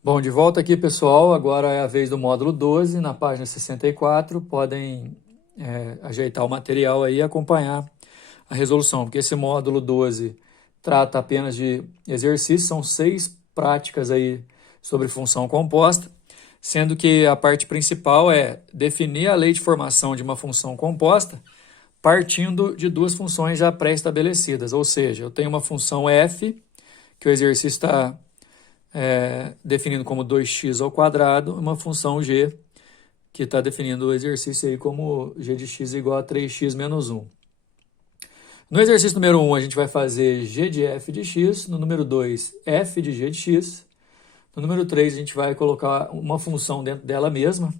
Bom, de volta aqui, pessoal. Agora é a vez do módulo 12, na página 64. Podem ajeitar o material aí e acompanhar a resolução, porque esse módulo 12 trata apenas de exercícios, são 6 práticas aí sobre função composta, sendo que a parte principal é definir a lei de formação de uma função composta partindo de duas funções já pré-estabelecidas, ou seja, eu tenho uma função f, que o exercício está definindo como 2x ao quadrado, uma função g, que está definindo o exercício aí como g de x igual a 3x menos 1. No exercício número 1, a gente vai fazer g de f de x, no número 2, f de g de x, no número 3, a gente vai colocar uma função dentro dela mesma,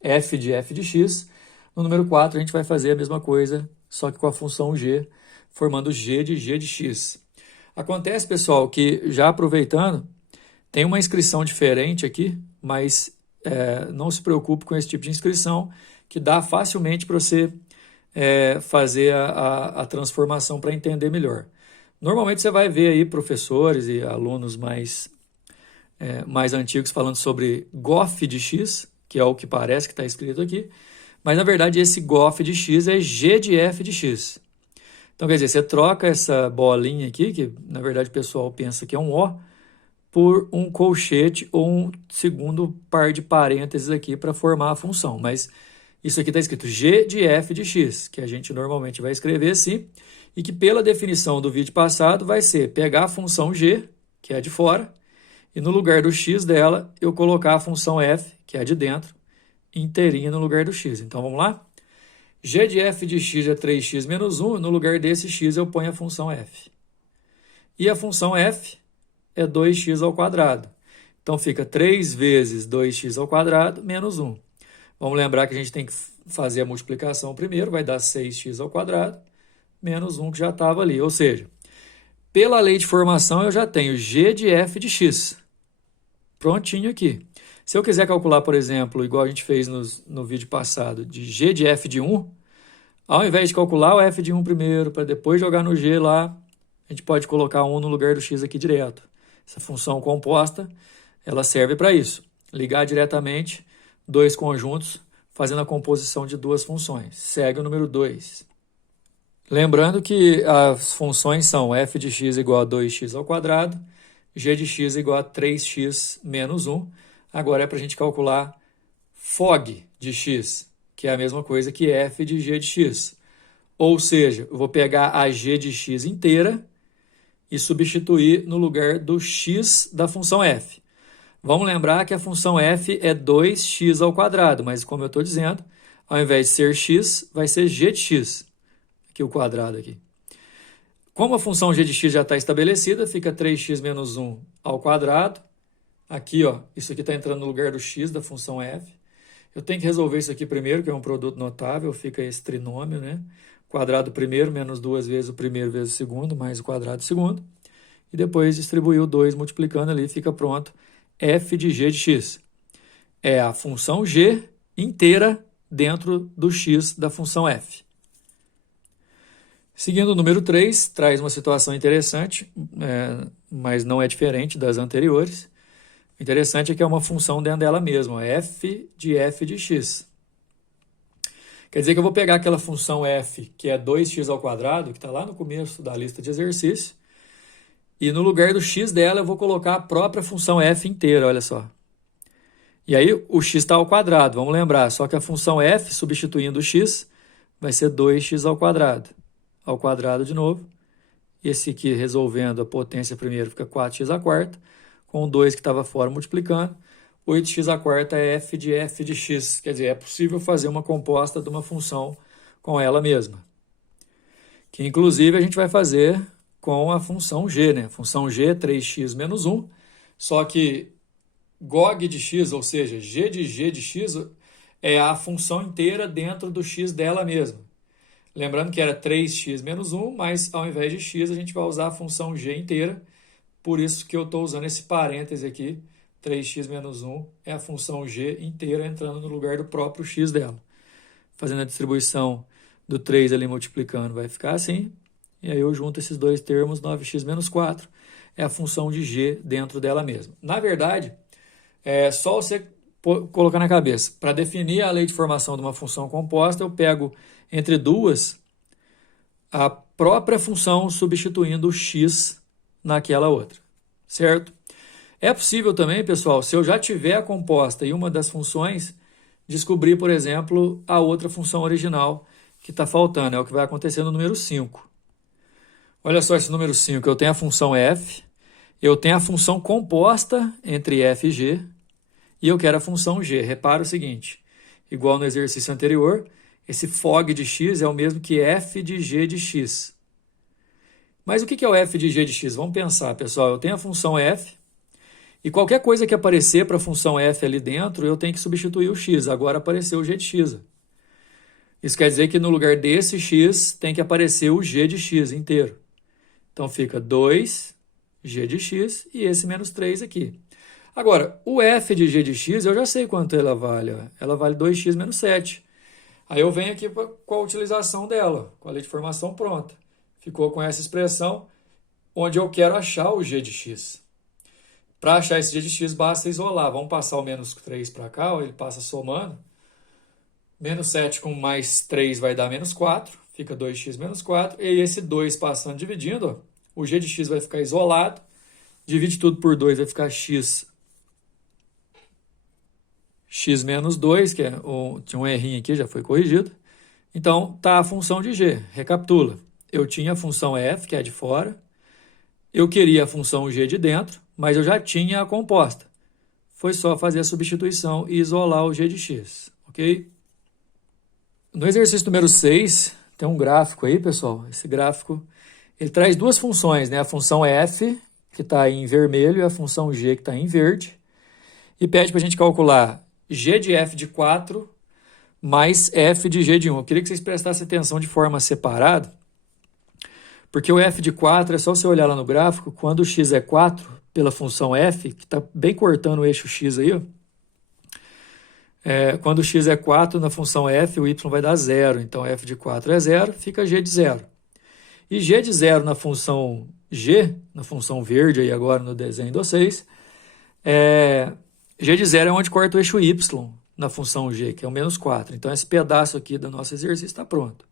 f de x, no número 4, a gente vai fazer a mesma coisa, só que com a função g, formando g de x. Acontece, pessoal, que já aproveitando, tem uma inscrição diferente aqui, mas não se preocupe com esse tipo de inscrição, que dá facilmente para você fazer a transformação para entender melhor. Normalmente você vai ver aí professores e alunos mais antigos falando sobre GOF de x, que é o que parece que está escrito aqui, mas na verdade esse GOF de x é g de f de x. Então quer dizer, você troca essa bolinha aqui, que na verdade o pessoal pensa que é um O, por um colchete ou um segundo par de parênteses aqui para formar a função. Mas isso aqui está escrito g de f de x, que a gente normalmente vai escrever assim, e que pela definição do vídeo passado vai ser pegar a função g, que é de fora, e no lugar do x dela eu colocar a função f, que é de dentro, inteirinha no lugar do x. Então vamos lá? G de f de x é 3x menos 1, no lugar desse x eu ponho a função f. E a função f é 2x ao quadrado. Então fica 3 vezes 2x ao quadrado menos 1. Vamos lembrar que a gente tem que fazer a multiplicação primeiro, vai dar 6x ao quadrado menos 1 que já estava ali. Ou seja, pela lei de formação eu já tenho g de f de x. Prontinho aqui. Se eu quiser calcular, por exemplo, igual a gente fez no vídeo passado, de g de f de 1, ao invés de calcular o f de 1 primeiro, para depois jogar no g lá, a gente pode colocar 1 no lugar do x aqui direto. Essa função composta, ela serve para isso. Ligar diretamente dois conjuntos, fazendo a composição de duas funções. Segue o número 2. Lembrando que as funções são f de x igual a 2x ao quadrado, g de x igual a 3x menos 1. Agora é para a gente calcular fog de x, que é a mesma coisa que f de g de x. Ou seja, eu vou pegar a g de x inteira e substituir no lugar do x da função f. Vamos lembrar que a função f é 2x ao quadrado, mas como eu estou dizendo, ao invés de ser x, vai ser g de x. Aqui o quadrado aqui. Como a função g de x já está estabelecida, fica 3x menos 1 ao quadrado. Aqui, ó, isso aqui está entrando no lugar do x da função f. Eu tenho que resolver isso aqui primeiro, que é um produto notável, fica esse trinômio, né? Quadrado primeiro menos 2 vezes o primeiro vezes o segundo, mais o quadrado do segundo. E depois distribuir o 2 multiplicando ali, fica pronto f de g de x. É a função g inteira dentro do x da função f. Seguindo o número 3, traz uma situação interessante, mas não é diferente das anteriores. O interessante é que é uma função dentro dela mesma, f de x. Quer dizer que eu vou pegar aquela função f, que é 2x ao quadrado, que está lá no começo da lista de exercícios, e no lugar do x dela eu vou colocar a própria função f inteira, olha só. E aí o x está ao quadrado, vamos lembrar, só que a função f, substituindo o x, vai ser 2x ao quadrado de novo. E esse aqui, resolvendo a potência primeiro, fica 4x à quarta, com o 2 que estava fora multiplicando. 8x à quarta é f de x, quer dizer, é possível fazer uma composta de uma função com ela mesma. Que inclusive a gente vai fazer com a função g, né? A função g é 3x menos 1, só que GOG de x, ou seja, g de x, é a função inteira dentro do x dela mesma. Lembrando que era 3x menos 1, mas ao invés de x a gente vai usar a função g inteira, por isso que eu estou usando esse parêntese aqui, 3x menos 1 é a função g inteira entrando no lugar do próprio x dela. Fazendo a distribuição do 3 ali multiplicando vai ficar assim, e aí eu junto esses dois termos, 9x menos 4 é a função de g dentro dela mesma. Na verdade, É só você colocar na cabeça. Para definir a lei de formação de uma função composta, eu pego entre duas a própria função substituindo o x naquela outra, certo? É possível também, pessoal, se eu já tiver a composta e uma das funções, descobrir, por exemplo, a outra função original que está faltando. É o que vai acontecer no número 5. Olha só esse número 5. Eu tenho a função f, eu tenho a função composta entre f e g, e eu quero a função g. Repara o seguinte, igual no exercício anterior, esse fog de x é o mesmo que f de g de x. Mas o que é o f de g de x? Vamos pensar, pessoal. Eu tenho a função f, e qualquer coisa que aparecer para a função f ali dentro, eu tenho que substituir o x. Agora apareceu o g de x. Isso quer dizer que no lugar desse x tem que aparecer o g de x inteiro. Então fica 2g de x e esse menos 3 aqui. Agora, o f de g de x, eu já sei quanto ela vale. Ela vale 2x menos 7. Aí eu venho aqui com a utilização dela, com a lei de formação pronta. Ficou com essa expressão onde eu quero achar o g de x. Para achar esse g de x, basta isolar. Vamos passar o menos 3 para cá, ele passa somando. Menos 7 com mais 3 vai dar menos 4, fica 2x menos 4. E esse 2 passando, dividindo, ó, o g de x vai ficar isolado. Divide tudo por 2, vai ficar x menos 2, que tinha um errinho aqui, já foi corrigido. Então, tá a função de g. Recapitula. Eu tinha a função f, que é de fora. Eu queria a função g de dentro, mas eu já tinha a composta. Foi só fazer a substituição e isolar o g de x, ok? No exercício número 6, tem um gráfico aí, pessoal. Esse gráfico, ele traz duas funções, né? A função f, que está em vermelho, e a função g, que está em verde. E pede para a gente calcular g de f de 4 mais f de g de 1. Eu queria que vocês prestassem atenção de forma separada, porque o f de 4 é só você olhar lá no gráfico, quando o x é 4, pela função f, que está bem cortando o eixo x aí, ó. Quando o x é 4, na função f, o y vai dar 0. Então, f de 4 é 0, fica g de 0. E g de 0 na função g, na função verde, aí agora no desenho de vocês, g de 0 é onde corta o eixo y na função g, que é o menos 4. Então, esse pedaço aqui do nosso exercício está pronto.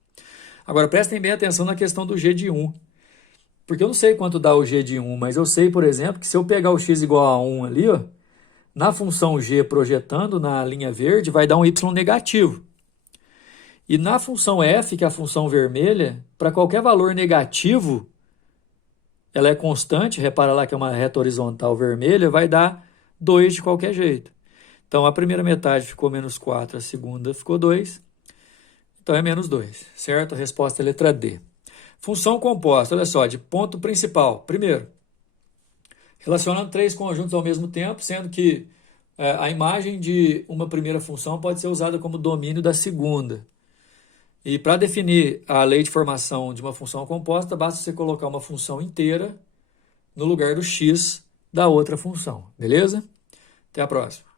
Agora, prestem bem atenção na questão do g de 1. Porque eu não sei quanto dá o g de 1, mas eu sei, por exemplo, que se eu pegar o x igual a 1 ali, ó, na função g projetando na linha verde, vai dar um y negativo. E na função f, que é a função vermelha, para qualquer valor negativo, ela é constante, repara lá que é uma reta horizontal vermelha, vai dar 2 de qualquer jeito. Então, a primeira metade ficou menos 4, a segunda ficou 2. Então, é menos 2, certo? A resposta é a letra D. Função composta, olha só, de ponto principal. Primeiro, relacionando três conjuntos ao mesmo tempo, sendo que a imagem de uma primeira função pode ser usada como domínio da segunda. E para definir a lei de formação de uma função composta, basta você colocar uma função inteira no lugar do x da outra função, beleza? Até a próxima.